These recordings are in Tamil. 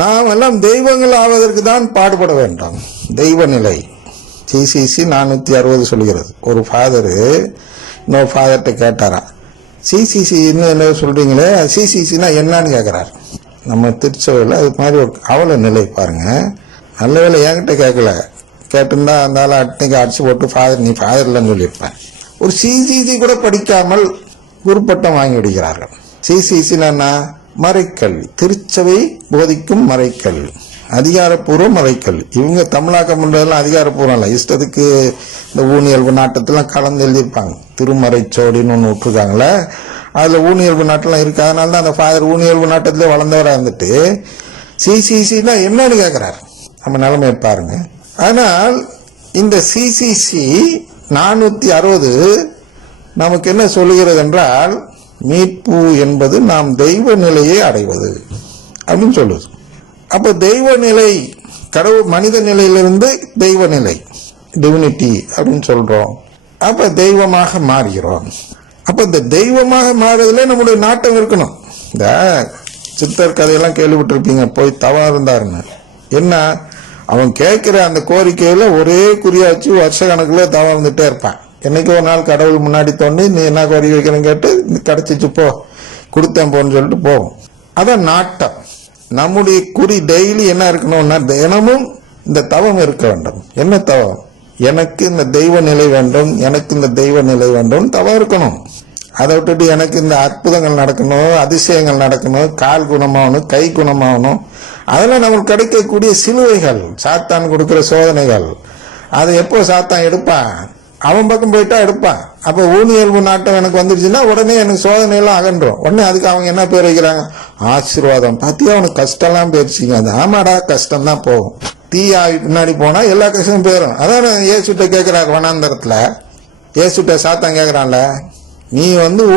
நாம் எல்லாம் தெய்வங்கள் ஆவதற்கு தான் பாடுபட வேண்டாம். தெய்வ நிலை சிசிசி 460 சொல்கிறது. ஒரு ஃபாதரு இன்னொரு ஃபாதர்கிட்ட கேட்டாராம், சிசிசி என்ன சொல்றீங்களே, சிசிசினா என்னன்னு கேட்கிறார். நம்ம திருச்சபையில் அது மாதிரி ஒரு அவல நிலை பாருங்க. நல்ல வேலை என்கிட்ட கேட்கல, கேட்டிருந்தா அந்த ஆள் அன்னைக்கு அடிச்சு போட்டு ஃபாதர் நீ ஃபாதர் இல்லைன்னு சொல்லியிருப்பேன். ஒரு சிசிசி கூட படிக்காமல் குருப்பட்டம் வாங்கி விடுகிறார்கள். சிசிசினா மறைக்கல்வி, திருச்சபை போதிக்கும் மறைக்கல்வி, அதிகாரப்பூர்வ மறைக்கல்வி. இவங்க தமிழாக்கம் பண்றதெல்லாம் அதிகாரப்பூர்வம் இல்லை, இஷ்டத்துக்கு இந்த ஊனியல்பு நாட்டத்தெல்லாம் கலந்து எழுதியிருப்பாங்க. திருமறைச்சோடின்னு ஒன்று விட்டுருக்காங்களே, அதில் ஊனியல்பு நாட்டெல்லாம் இருக்கு. அதனால தான் அந்த ஃபாதர் ஊனியல்பு நாட்டத்திலே வளர்ந்தவராக இருந்துட்டு சிசிசினா என்னன்னு கேட்குறாரு. நம்ம நிலைமை பாருங்க. ஆனால் இந்த சிசிசி 460 நமக்கு என்ன சொல்லுகிறது என்றால், மீட்பு என்பது நாம் தெய்வ நிலையை அடைவது அப்படின்னு சொல்லுது. அப்ப தெய்வ நிலை, கடவுள் மனித நிலையிலிருந்து தெய்வ நிலை, டிவினிட்டி அப்படின்னு சொல்றோம். அப்ப தெய்வமாக மாறுகிறோம். அப்ப இந்த தெய்வமாக மாறுறதுல நம்முடைய நாட்டம் இருக்கணும். இந்த சித்தர் கதையெல்லாம் கேள்விப்பட்டிருப்பீங்க, போய் தவம் இருந்தாருன்னு. என்ன, அவன் கேட்கிற அந்த கோரிக்கையில ஒரே குறியாச்சு வருஷ கணக்குல தவம் இருந்துட்டே இருப்பான். என்னைக்கு ஒரு நாள் கடவுள் முன்னாடி தோண்டி நீ என்ன கோரிக்கை வைக்கிறேன்னு கேட்டு கிடைச்சிச்சு போ, கொடுத்தேன் போன்னு சொல்லிட்டு போகும். அதான் நாட்டம். நம்முடைய குறி டெய்லி என்ன இருக்கணும்னா, தினமும் இந்த தவம் இருக்க வேண்டும். என்ன தவம்? எனக்கு இந்த தெய்வ நிலை வேண்டும், எனக்கு இந்த தெய்வ நிலை வேண்டும் தவம் இருக்கணும். அதை விட்டுட்டு எனக்கு இந்த அற்புதங்கள் நடக்கணும், அதிசயங்கள் நடக்கணும், கால் குணமாகணும், கை குணமாகணும், அதெல்லாம் நமக்கு கிடைக்கக்கூடிய சிலுவைகள், சாத்தான் கொடுக்கிற சோதனைகள். அதை எப்போ சாத்தான் எடுப்பான்? அவன் பக்கம் போயிட்டா எடுப்பான். அப்ப ஊனியல்பு நாட்டம் எனக்கு வந்துருச்சுன்னா உடனே எனக்கு சோதனை எல்லாம் அகன்றும். உடனே அதுக்கு அவங்க என்ன பேர் வைக்கிறாங்க? ஆசீர்வாதம். பாத்தியா அவனுக்கு கஷ்டம்லாம் போயிருச்சுங்க. அது ஆமாடா, கஷ்டம் தான் போகும். தீயா பின்னாடி போனா எல்லா கஷ்டமும் போயிடும். அதான் இயேசுட்ட கேட்கிறாரு வனாந்தரத்துல. இயேசுட்ட சாத்தான் கேட்கிறான்ல, நீ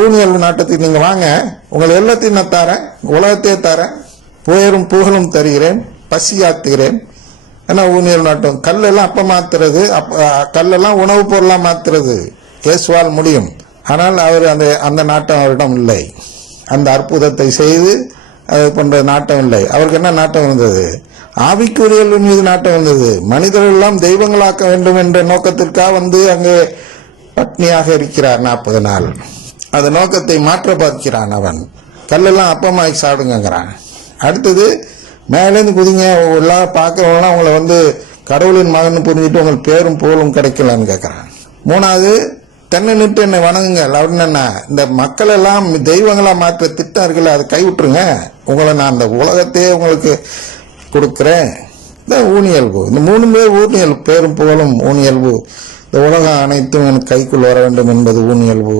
ஊனியல்பு நாட்டத்துக்கு நீங்க வாங்க, உங்களை எல்லாத்தையும் நான் தரேன், உலகத்தையே தரேன், புயரும் புகழும் தருகிறேன், பசியாத்துகிறேன். ஏன்னா ஊனியல் நாட்டம் கல்லெல்லாம் அப்ப மாத்துறது, கல்லெல்லாம் உணவுப் பொருளா மாத்துறது இயேசுவால் முடியும். ஆனால் அவர் அந்த நாட்டம் அவரிடம் இல்லை. அந்த அற்புதத்தை செய்து அது பண்ற நாட்டம் இல்லை. அவருக்கு என்ன நாட்டம் இருந்தது? ஆவிக்குரியல் மீது நாட்டம் இருந்தது. மனிதர்கள் எல்லாம் தெய்வங்களாக்க வேண்டும் என்ற நோக்கத்திற்காக அங்கே பட்னியாக இருக்கிறார் 40 நாள். அந்த நோக்கத்தை மாற்ற பார்க்கிறான் அவன். கல்லெல்லாம் அப்பமாய் சாப்பிடுங்கிறான். அடுத்தது மேலேருந்து குதிங்க, எல்லாரும் பார்க்கறவங்களாம் உங்களை கடவுளின் மகன் புரிஞ்சுட்டு உங்களுக்கு பேரும் புகழும் கிடைக்கலான்னு கேட்கறான். 3வது, தென்னை நிட்டு என்னை வணங்குங்கள் அப்படின்னு. என்ன, இந்த மக்கள் எல்லாம் தெய்வங்களா மாற்ற திட்டம் இருக்குல்ல, அதை கைவிட்டுருங்க, உங்களை நான் அந்த உலகத்தையே உங்களுக்கு கொடுக்குறேன். இந்த ஊனியல்பு, இந்த 3 பேர் ஊனியல்பு, பேரும் புகழும் ஊனியல்பு. இந்த உலகம் அனைத்தும் எனக்கு கைக்குள் வர வேண்டும் என்பது ஊனியல்பு.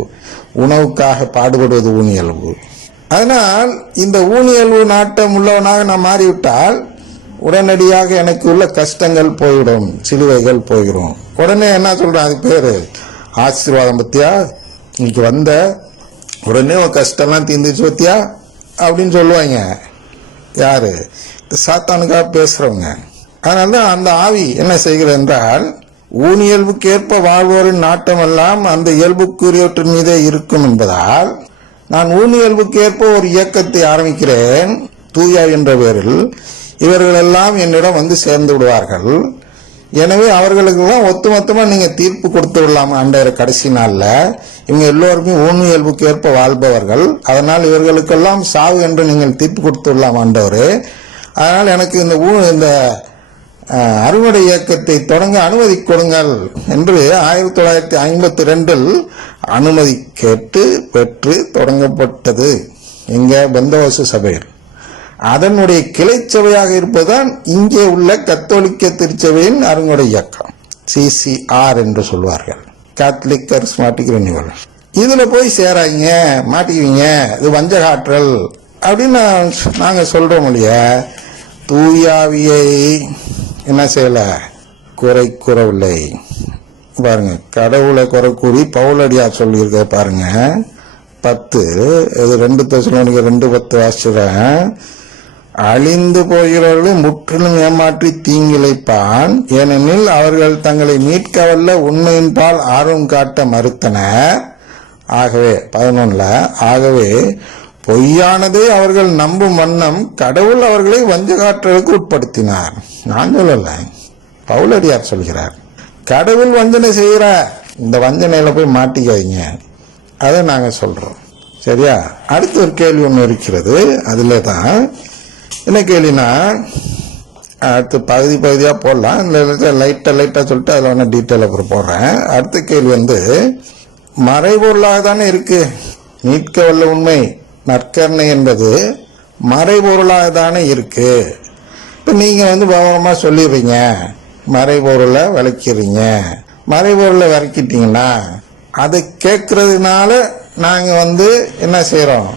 உணவுக்காக பாடுபடுவது ஊனியல்பு. அதனால் இந்த ஊனியல்பு நாட்டம் உள்ளவனாக நான் மாறிவிட்டால் உடனடியாக எனக்கு உள்ள கஷ்டங்கள் போயிடும், சிலுவைகள் போயிடும். உடனே என்ன சொல்றேன், அது பேரு ஆசீர்வாதம். பத்தியா இன்னைக்கு வந்த உடனே உன் கஷ்டம்லாம் தீர்ந்துச்சு பத்தியா அப்படின்னு சொல்லுவாங்க. யாரு? இந்த சாத்தானுக்காக பேசுறவங்க. அதனால்தான் அந்த ஆவி என்ன செய்கிறது என்றால், ஊனியல்புக்கேற்ப வாழ்வோரின் நாட்டம் எல்லாம் அந்த இயல்புக்குரியவற்றின் மீதே இருக்கும் என்பதால் நான் ஊனியல்புக்கேற்ப ஒரு இயக்கத்தை ஆரம்பிக்கிறேன் தூயா என்ற பேரில். இவர்கள் எல்லாம் என்னிடம் சேர்ந்து விடுவார்கள். எனவே அவர்களுக்கெல்லாம் ஒட்டுமொத்தமா நீங்க தீர்ப்பு கொடுத்து விடலாம் ஆண்டவரே. கடைசி நாள்ல இவங்க எல்லோருமே ஊனியல்புக்கேற்ப வாழ்பவர்கள், அதனால் இவர்களுக்கெல்லாம் சாவு என்று நீங்கள் தீர்ப்பு கொடுத்து விடலாம் ஆண்டவரே. அதனால் எனக்கு இந்த அறுவடை இயக்கத்தை தொடங்க அனுமதி கொடுங்கள் என்று 1952 அனுமதி கேட்டு பெற்று தொடங்கப்பட்டது எங்க பெந்தகோஸ்து சபையில். அதனுடைய கிளை சபையாக இருப்பதுதான் இங்கே உள்ள கத்தோலிக்க திருச்சபையின் அறுவடை இயக்கம், CCR என்று சொல்வார்கள், கேத்தலிக் கரிஸ்மாட்டிக் ரினிவல். இதுல போய் சேராங்க, மாட்டிக்குவீங்க, இது வஞ்சகாற்றல் அப்படின்னு நாங்க சொல்றோம் இல்லையா. தூயாவியை என்ன செய்யல, குறை கூறவில்லை. பாருங்க, கடவுளை குறை கூறி பவுலடியார் சொல்லியிருக்க பாருங்க. 10 இது 2 தெசலோனிக்கர் 2:10 வாசிக்கிறேன். அழிந்து போகிறவர்களை முற்றிலும் ஏமாற்றி தீங்கிழைப்பான், ஏனெனில் அவர்கள் தங்களை மீட்கவல்ல உண்மையின்பால் ஆர்வம் காட்ட மறுத்தனர். ஆகவே 11 ஆகவே பொய்யானதை அவர்கள் நம்பும் வண்ணம் கடவுள் அவர்களை வஞ்சகாற்றலுக்கு உட்படுத்தினார். நான் சொல்லல, பவுலடியார் சொல்கிறார். கடவுள் வஞ்சனை செய்கிறார், இந்த வஞ்சனையில போய் மாட்டிக்காதீங்க, அதை நாங்க சொல்றோம். சரியா? அடுத்து ஒரு கேள்வி ஒன்று இருக்கிறது. அதுல தான் என்ன கேள்வினா, அடுத்து பகுதியா போடலாம், லைட்டா சொல்லிட்டு அதில் ஒன்று டீட்டெயில் அப்புறம் போடுறேன். அடுத்த கேள்வி மறைபொருளாக தானே இருக்கு. மீட்க வல்ல உண்மை நற்கருணை என்பது மறைபொருளாக தானே இருக்கு. இப்போ நீங்க விவரமா சொல்லிடுறீங்க, மறைபொருளை விளக்கிறீங்க. மறைபொருளை விளக்கிட்டீங்கன்னா அதை கேட்கறதுனால நாங்க என்ன செய்யறோம்,